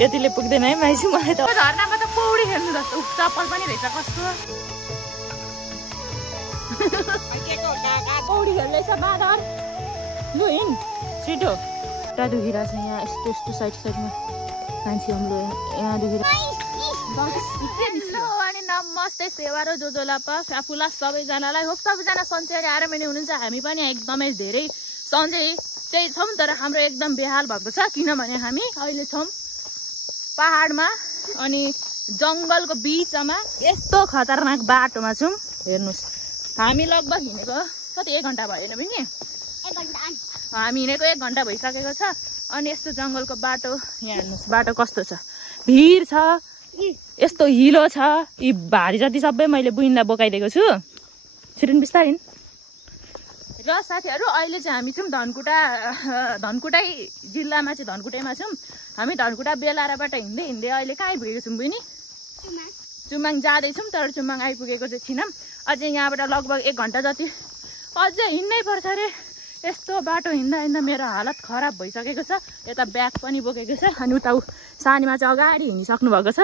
यतिले पुग्दैन है माइसी मलाई त झर्नामा त पौडी खेल्नु जस्तो चप्पल पनि रहेछ कस्तो पौडी खेल्दैछ बादर लु हिँड छिटो खुट्टा दुखिरहेछ यहाँ यस्तो यस्तो साइडमा कान्छी हाम्रो यहाँ दुखिरहेको अनि नमस्ते सेवा र जोजोलापा आफूला सबैजनालाई होप सबैजना सन्चै आएर पनि हुनुहुन्छ हामी पनि एकदमै धेरै सन्चै चाहिँ छौँ तर हाम्रो एकदम बेहाल भएको छ किनभने हामी अहिले छौँ पहाडमा अनि जङ्गलको बिचमा यस्तो खतरनाक बाटोमा छौँ हेर्नुहोस् हामी लगभग हिँडेको कति 1 घन्टा भएन पनि हामी हिँडेको 1 घन्टा भइसकेको छ अनि यस्तो जङ्गलको बाटो यहाँ हेर्नुहोस् बाटो कस्तो छ भिर छ यस्तो हिलो छ यी भारी जति सबै मैले बुइन्दा बोकाइदिएको छु छिटो बिस्तारै र साथीहरू अहिले चाहिँ हामी छौँ धनकुटै जिल्लामा चाहिँ धनकुटैमा छौँ हामी धनकुटा बेलाराबाट हिँड्दै हिँड्दै अहिले कहाँ आइपुगेको छौँ बहिनी चुम्बाङ जाँदैछौँ तर चुम्बाङ आइपुगेको चाहिँ छैनौँ अझै यहाँबाट लगभग 1 घन्टा जति अझै हिँड्नै पर्छ अरे यस्तो बाटो हिँड्दा हिँड्दा मेरो हालत खराब भइसकेको छ यता ब्याग पनि बोकेको छ अनि उता सानीमा चाहिँ अगाडि हिँडिसक्नु भएको छ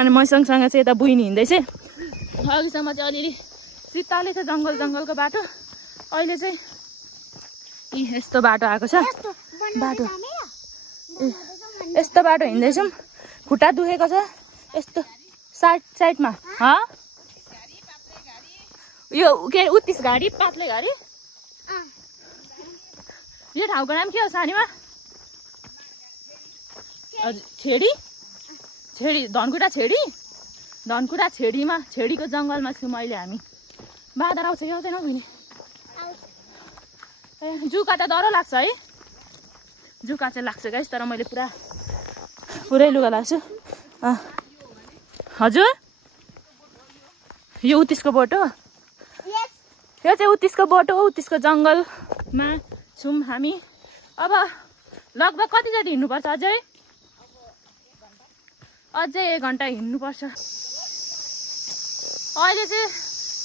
अनि मैसँगसँग चाहिँ यता बुइनी हिँड्दैछ अघिसम्म चाहिँ अलिअलि शीतलै छ जङ्गलको बाटो अहिले चाहिँ यस्तो बाटो आएको छ बाटो यस्तो बाटो हिँड्दैछौँ खुट्टा दुखेको छ यस्तो साइडमा यो के 29 गाडी पातले गाडी यो ठाउँको नाम के हो सानीमा छेडी धनकुटा छेडीमा छेडीको जङ्गलमा छौँ अहिले हामी बादर आउँछ कि आउँदैन बहिनी जुका त डर लाग्छ है जुका चाहिँ लाग्छ गाइस तर मैले पुरै लुगा लाग्छु हजुर यो उत्तिसको बोटो यो चाहिँ उत्तिसको बोटो उत्तिसको जङ्गलमा छौँ हामी अब लगभग कति जति हिँड्नुपर्छ अझै 1 घन्टा हिँड्नुपर्छ अहिले चाहिँ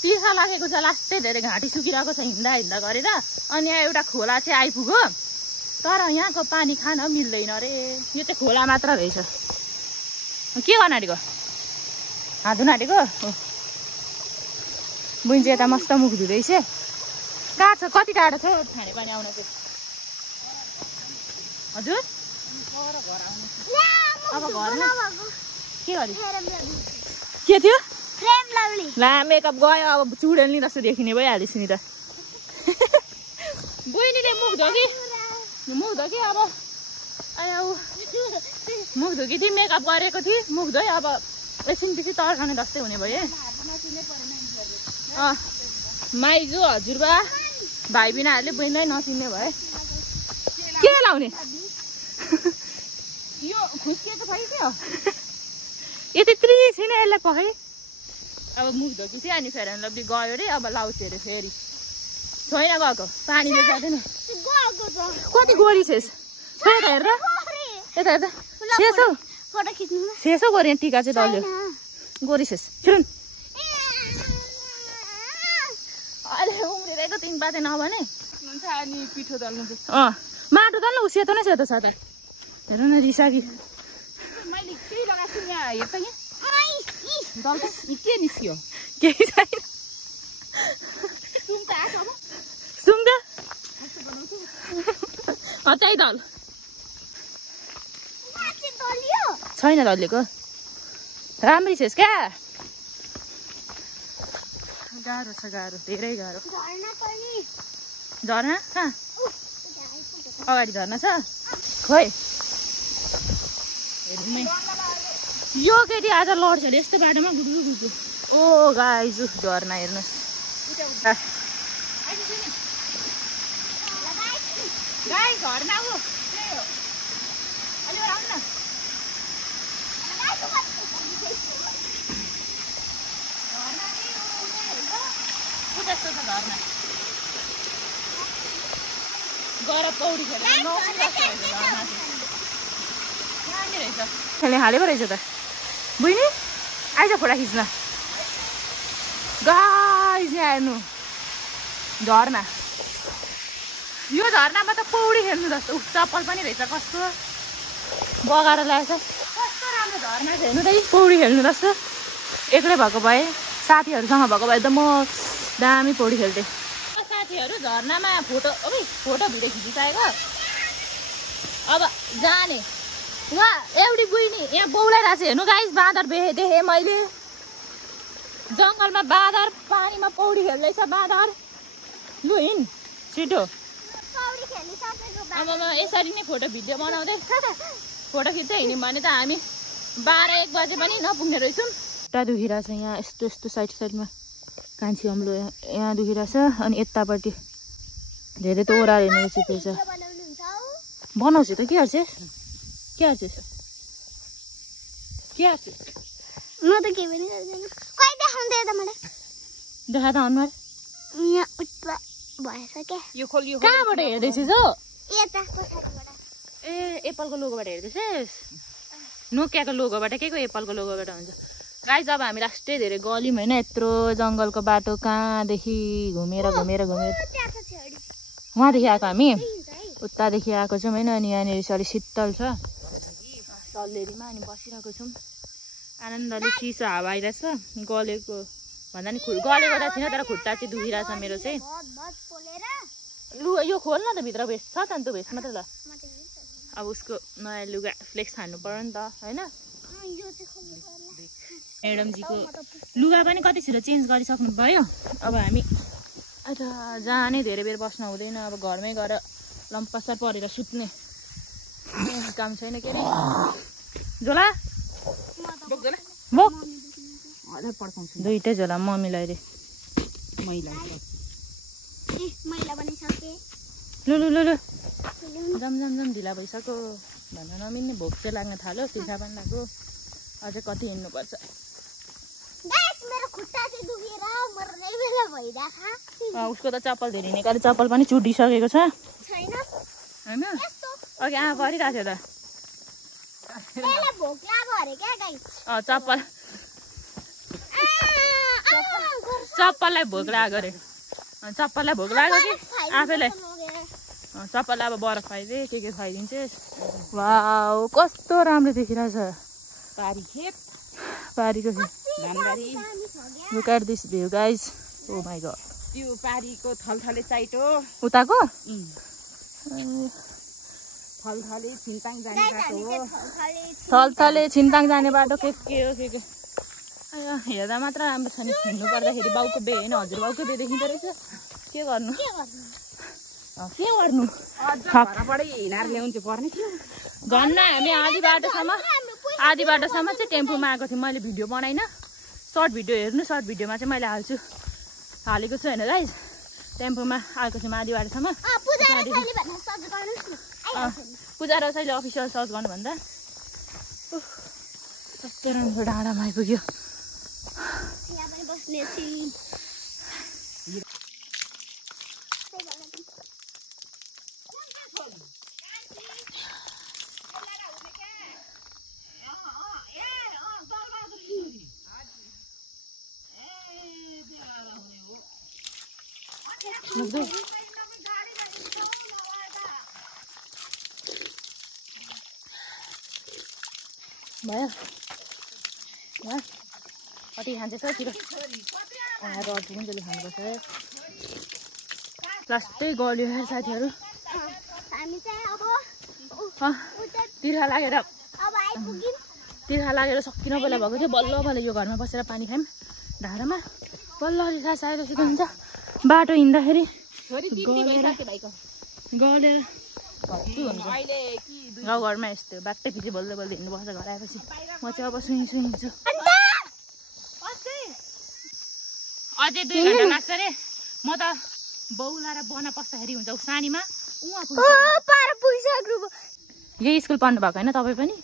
तिर्खा लागेको छ लास्टै धेरै घाँटी सुकिरहेको छ हिँड्दा गरेर अनि यहाँ एउटा खोला चाहिँ आइपुग्यो तर यहाँको पानी खान मिल्दैन रे यो चाहिँ खोला मात्र रहेछ के गर्न आँटेको हात धुन आँटेको बुइन चाहिँ यता मस्त मुख धुँदैछ कहाँ छ कति टाढो छ खाने पानी आउन चाहिँ हजुर अब घरमा के गरे के थियो ला मेकअप गयो अब चुडेल नि जस्तो देखिने भइहाल्छ नि त बहिनीले मुख धो कि अब मुख धो कि थिएँ मेकअप गरेको थिएँ मुख धोइ अब एकछिनपछि तर्खाने जस्तै हुने भयो माइजू हजुरबा भाइ बिनाहरूले बहिनीलाई नचिन्ने भयो के लाउने यो खुस्किएको छ कि के हो यो त्यत्रै छैन यसलाई पखाइ अब मुख धोएको थियो अनि फेरि लब्ली गयो अरे अब लाउँछ अरे फेरि छैन गएको पानीले जाँदैन कति गोरी छेस यता हेर यता छेसौ गोरी टिका चाहिँ दल्यो गोरी छेस छिरुन अहिले उम्रिरहेको 3 बाटे नभने हुन्छ अनि पिठो दल्नु माटो दल्नु सेतो नै सेतो छ त हेर न रिसाकी मैले के लगाएको छु यहाँ हेर त यहाँ के निस्क्यो केही छैन सुङ्गा चाहिँ दल छैन दलिएको राम्रै छेस् क्या गाह्रो छ गाह्रो धेरै गाह्रो झर्ना कहाँ अगाडि झर्ना छ खोइ हेर्नु यो केटी आज लड्छ अरे यस्तो बाटोमा गुडु ओ गाइजु झर्ना हेर्नुहोस् गाई झर्ना हो अलि आउनु न जस्तो छ झर्ना गएर पौडी खेल्ने हालेको रहेछ त बुझ्ने आइज फोटा खिच्न गाइज यहाँ हेर्नु झर्ना यो झरनामा त पौडी खेल्नु जस्तो चप्पल पनि रहेछ कस्तो बगाएर ल्याएछ कस्तो राम्रो झरना छ हेर्नु त पौडी खेल्नु जस्तो एक्लै भएको भए साथीहरूसँग भएको भए त म दामी पौडी खेल्थेँ साथीहरू झरनामा फोटो भिडियो खिचिसकेको अब जाने वहाँ एउटी बुइनी यहाँ बौलाइरहेको छ हेर्नु गाइस बाँदर देखेँ मैले जङ्गलमा बाँदर पानीमा पौडी खेल्दैछ बाँदर लु हिँड छिटो अब यसरी नै फोटो भिडियो बनाउँदै फोटो खिच्दै हिँड्यौँ भने त हामी 12-1 बजे पनि नपुग्ने रहेछौँ खुट्टा दुखिरहेछ यहाँ यस्तो साइडमा कान्छी अम्लो यहाँ दुखिरहेछ अनि यतापट्टि धेरै त ओह्रालो चिपेछ बनाउँछु त के गर्छस् म त के पनि गर्दैन कहिले देखाउँदै त मलाई देखा त अनुहार यहाँ उट्टा भएछ के यो कहाँबाट हेर्दैछस् हो यता पछाडिबाट ए एप्पलको लोगोबाट हेर्दैछस् नोकियाको लोगोबाट के को एप्पलको लोगोबाट हुन्छ गाइस अब हामी लास्टै धेरै गल्यौँ होइन यत्रो जङ्गलको बाटो कहाँदेखि घुमेर उहाँदेखि आएको हामी उतादेखि आएको छौँ होइन अनि यहाँनिर चाहिँ अलिक शीतल छ सल्लेरीमा अनि बसिरहेको छौँ आनन्दले चिसो हावा आइरहेछ गलेको भन्दा नि गलेको त छैन तर खुट्टा चाहिँ दुखिरहेछ मेरो चाहिँ लु यो खोल न त भित्र भेस्ट छ त अन्त भेस्ट मात्रै ल अब उसको नयाँ लुगा फ्लेक्स हान्नु पर्यो नि त होइन म्याडमजीको लुगा पनि कति छिटो चेन्ज गरिसक्नु भयो अब हामी जाने धेरै बेर बस्न हुँदैन अब घरमै गएर लम्पसार परेर सुत्ने काम छैन के अरे झोला बोक दुईटै झोला मम्मीलाई रे लु जम ढिला भइसक्यो भन्न नमिल्ने भोक चाहिँ लाग्न थाल्यो तिर्खा पनि लाग्यो अझै कति हिँड्नुपर्छ उसको त चप्पल धेरै निकाल्यो चप्पल पनि चुटिसकेको छ होइन अघि आमा परिरहेको थियो त चप्पल चप्पललाई भोक लाग्यो अरे चप्पललाई भोक लाग्यो कि आफैलाई चप्पललाई अब बरफ खुवाइदिए के खुवाइदिन्छे वाउ कस्तो राम्रो देखिरहेछ पारीको Look at this view, guys. Oh my god. त्यो पारीको थलथले साइट हो उताको थलथले छिन्ताङ जाने बाटो हो थलथले छिन्ताङ जाने बाटो के हो हेर्दा मात्र राम्रो छ नि हिँड्नु पर्दाखेरि बाउको बे होइन हजुर बाउको बे देखिँदो रहेछ के गर्नु घरबाटै हिँडेर ल्याउनु पर्ने थियो घन्न हामी आधी बाटोसम्म चाहिँ टेम्पोमा आएको थिएँ मैले भिडियो बनाइन सर्ट भिडियो हेर्नु सर्ट भिडियोमा चाहिँ मैले हालेको छु होइन गाइस टेम्पोमा आएको छौँ आधी बाटोसम्म पूजा रसाइले अफिसियल सर्च गर्नुभन्दा कस्तो राम्रो डाँडामा आइपुग्यो भयो कति खान्छ छिटो रड पनि खानुपर्छ लास्टै गल्यो यार साथीहरू तिर्खा लागेर सकिन बेला भएको थियो बल्ल यो घरमा बसेर पानी खायौँ ढाडामा बल्ल अलि खास आएपछि त हुन्छ बाटो हिँड्दाखेरि गलेर भत्तु हुन्छ गाउँघरमा यस्तो बाटै पछि बोल्दै हिँड्नुपर्छ घर आएपछि म चाहिँ अब सुइन्छु अझै 2 घन्टा लाग्छ रे म त बौला र बना पस्दाखेरि हुन्छ सानीमा यही स्कुल पढ्नु भएको होइन तपाईँ पनि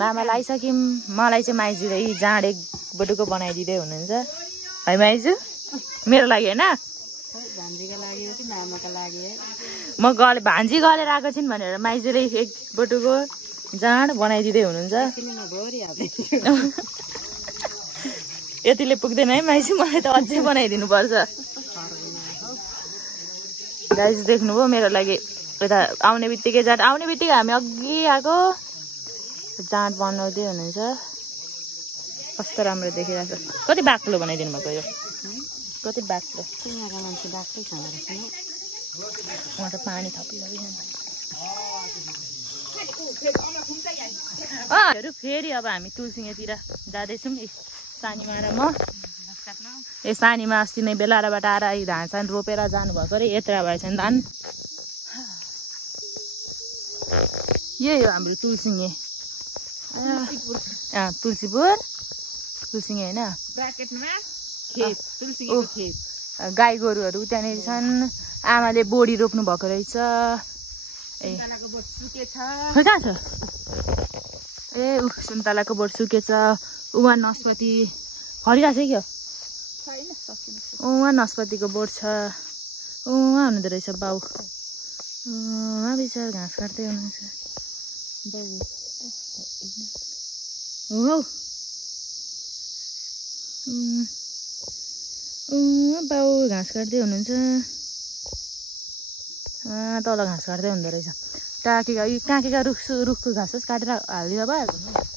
मामालाई आइसक्यौँ मलाई चाहिँ माइजूले जाँड एक बटुको बनाइदिँदै हुनुहुन्छ है माइजू मेरो लागि होइन म भान्जी गलेर आएको छिन् भनेर माइजूले एक बटुको जाँड बनाइदिँदै हुनुहुन्छ यतिले पुग्दैन है माइजू मलाई त अझै बनाइदिनु पर्छ गाइस देख्नुभयो मेरो लागि यता आउने बित्तिकै हामी अघि आएको जाँड बनाउँदै हुनुहुन्छ कस्तो राम्रो देखिरहेको छ कति बाक्लो बनाइदिनु भएको यो कति बाक्लो मान्छे बाक्लै खाँदो रहेछ नि उहाँ त पानी थपिरहेको फेरि अब हामी तुलसिङेतिर जाँदैछौँ सानीमा र म सानीमा अस्ति नै बेलाराबाट आएर धान सान रोपेर जानुभएको अरे यत्रा भएछ नि धान यही हो हाम्रो तुलसिङे तुलसीपुर तुलसिङे होइन गाई गोरुहरू त्यहाँनिर छन् आमाले बोडी रोप्नु भएको रहेछ खै कहाँ छ ए सुन्तलाको बोट सुकेछ उहाँ नस्पति फरिरहेको छ क्या उहाँ नस्पतिको बोट छ उहाँ हुनुहुँदो रहेछ बाउ उहाँ बिचार घाँस काट्दै हुनुहुन्छ बाउ घाँस काट्दै हुनुहुन्छ तल घाँस काट्दै हुँदो रहेछ काँकेका रुखको घाँस काटेर हालिदिँदा भइहाल्छ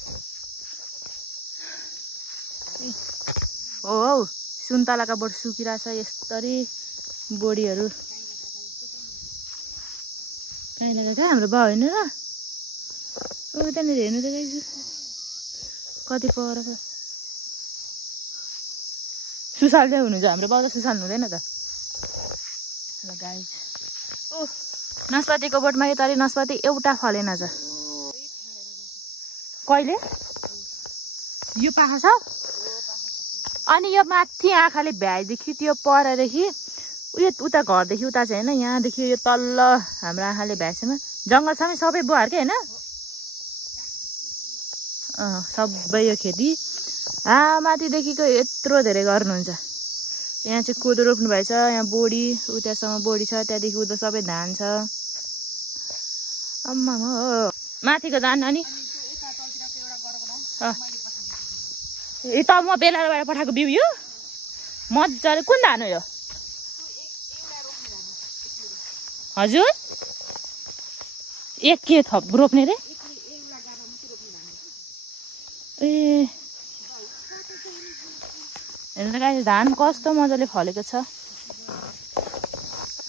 हौ सुन्तलाका बोट सुकिरहेछ यस्तरी बोडीहरू कहाँ हाम्रो बाउ होइन र त्यहाँनिर हेर्नु त गाइस कति पर सुसाल्दै हुनुहुन्छ हाम्रो बाउ त सुसाल्नु हुँदैन त ल गाइस नास्पातीको बोटमा यताले नास्पाती एउटा फलेन छ कहिले यो पाखा छ अनि यो माथि आँखाले भ्याएदेखि त्यो परदेखि उयो उता घरदेखि उता चाहिँ होइन यहाँदेखि यो तल्ल हाम्रो आँखाले भ्याएसम्म जङ्गलसम्म सबै बुवाहरूकै होइन सबै यो खेती माथिदेखिको यत्रो धेरै गर्नुहुन्छ यहाँ चाहिँ कोदो रोप्नु भएछ यहाँ बोडी उतासम्म बोडी छ त्यहाँदेखि उता सबै धान छ अम्मा माथिको धान अनि ए त म बेलाबाट पठाएको बिउ यो मजाले कुन धान हो यो हजुर एक के थप रोप्ने रे ए हेर्नु त गाइस धान कस्तो मजाले फलेको छ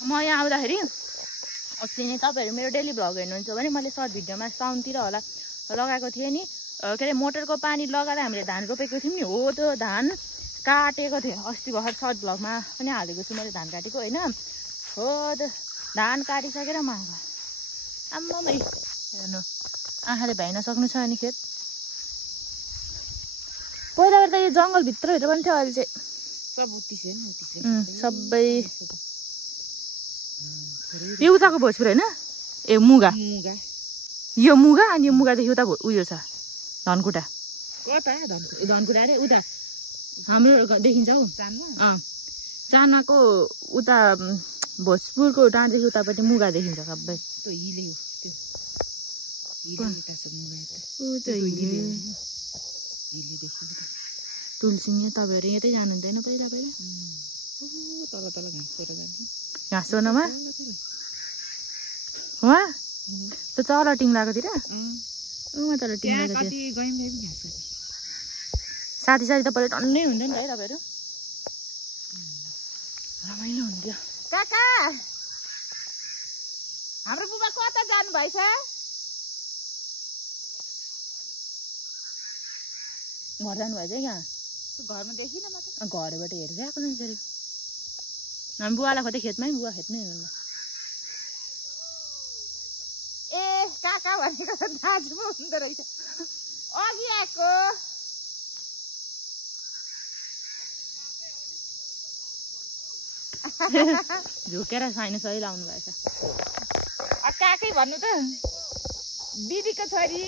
म यहाँ आउँदाखेरि अस्ति नै तपाईँहरू मेरो डेली भ्लग हेर्नुहुन्छ भने मैले सर्ट भिडियोमा साउन्डतिर होला लगाएको थिएँ नि के अरे मोटरको पानी लगाएर हामीले धान रोपेको थियौँ नि हो त्यो धान काटेको थिएँ अस्ति भर्खर सर्ट भ्लगमा पनि हालेको छु मैले धान काटेको होइन हो त्यो धान काटिसकेर म आम्मै हेर्नु आँखाले भ्याइन सक्नु छ अनि खेत पहिला त यो जङ्गलभित्रभित्र पनि थियो अहिले चाहिँ सबै यो उताको भोजपुर होइन ए मुगा यो मुगा अनि यो मुगादेखि उता उयो छ धनकुटा धनकुटा अरे उता हाम्रो देखिन्छ हौ चानाको उता भोजपुरको डाँडदेखि उतापट्टि मुगा देखिन्छ सबै तुलसिङे तपाईँहरू यतै जानुहुँदैन पहिला घाँस सोर्नमा वहाँ त्यो तल टिङ्लाकोतिर तल टिङ्लाकोतिर साथी त पहिला टन्नै हुन्थ्यो नि त है तपाईँहरू रमाइलो हुन्थ्यो काका हाम्रो बुबा कता जानु भएछ घर जानु भएछ यहाँ घरमा देखिन म त घरबाट हेरेर आएको मान्छेहरू हामी बुवालाई खोज्दै खेतमै बुवा खेतमै हुनु ए काका भनेको त दाजु पो हुँदो रहेछ अघि आएको झुकेर साइनो सही लाउनु भएछ काकै भन्नु त दिदीको छोरी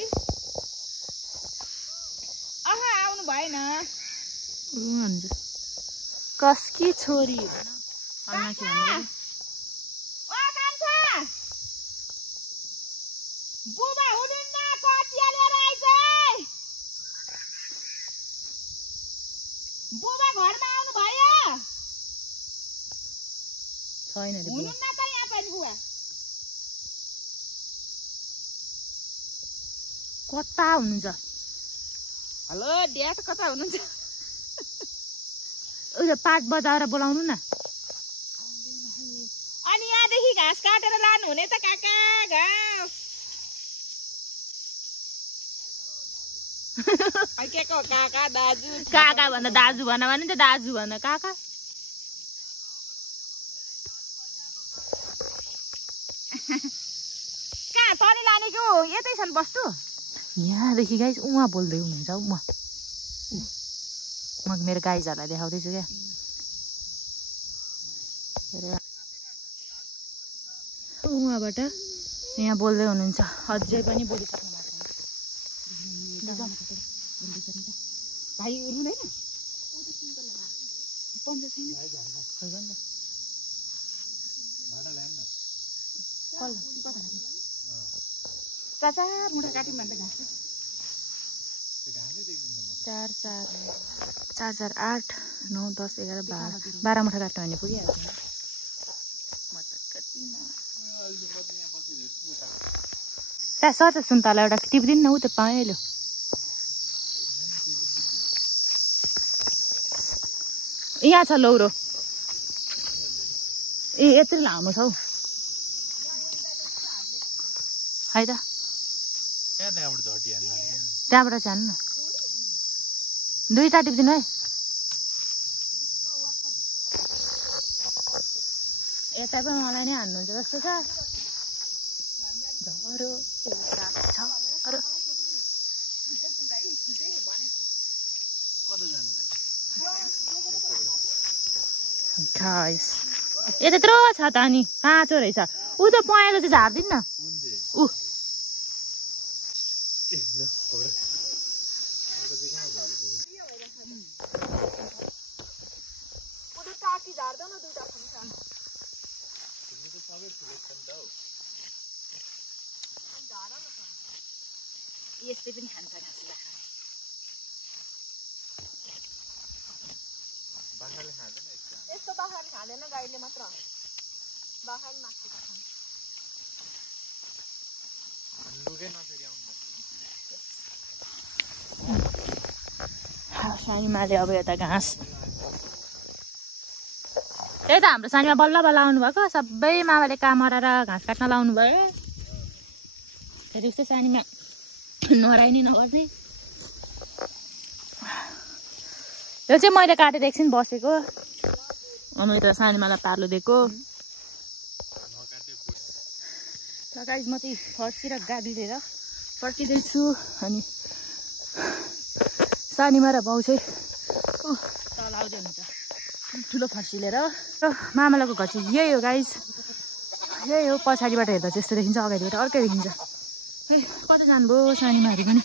आउनु भएन कसकी छोरी छैन कता हुनुहुन्छ हेलो ड्याड कता हुनुहुन्छ उयो पाट बजाएर बोलाउनु न अनि यहाँदेखि घाँस काटेर लानु हुने त काका घाँस काका दाजु काका भन्दा दाजु भन भने त दाजु भन्दा काका कहाँ तनी लाने कि हो यतै छन् वस्तु यहाँदेखि गाइस उहाँ बोल्दै हुनुहुन्छ हौ म मेरो गाइजहरूलाई देखाउँदैछु क्या उहाँबाट यहाँ बोल्दै हुनुहुन्छ अझै पनि बोलिसक्नु भएको छैन भाइ रुँदैन चाचा मुढा काट्यौँ भने त घाँस 4 4 4 4 8 9 10 11 12 मुठा काट्नु भने पुगिहाल्छ त्यहाँ सच सुन्तला एउटा टिप्दिनु न उ त पाएँ यहाँ छ लौरो ए यत्रो लामो छ हौ है त त्यहाँबाट छान्नु न दुईटा टिप्दिनु है यता पनि मलाई नै हान्नुहुन्छ जस्तो छ गाइस ए त्यत्रो छ त अनि काँचो रहेछ ऊ त पहेँलो चाहिँ झार्दिन् न ऊ यस्तै पनि खान्छ घाँस यस्तो बाख्राले खाँदैन गाईले मात्र बाख्राले मासु खान्छ सानीमाले अब यता घाँस त्यही त हाम्रो सानीमा बल्ल बल्ल आउनुभएको सबै मामाले काम हराएर घाँस काट्न लाउनु भयो फेरि यस्तो सानीमा नराइ नै नगर्ने यो चाहिँ मैले काटेर एकछिन बसेको अनि त सानीमालाई पार्लो दिएको ल गाइस म चाहिँ फर्सी र गाडी लिएर फर्किँदैछु अनि सानीमा र बाउ चाहिँ तल आउँदै हुनुहुन्छ ठुलो फर्सी लिएर र मामालाको घर चाहिँ यही हो गाइस यही हो पछाडिबाट हेर्दा चाहिँ यस्तो देखिन्छ अगाडिबाट अर्कै देखिन्छ कता जानुभयो सानीमाहरू पनि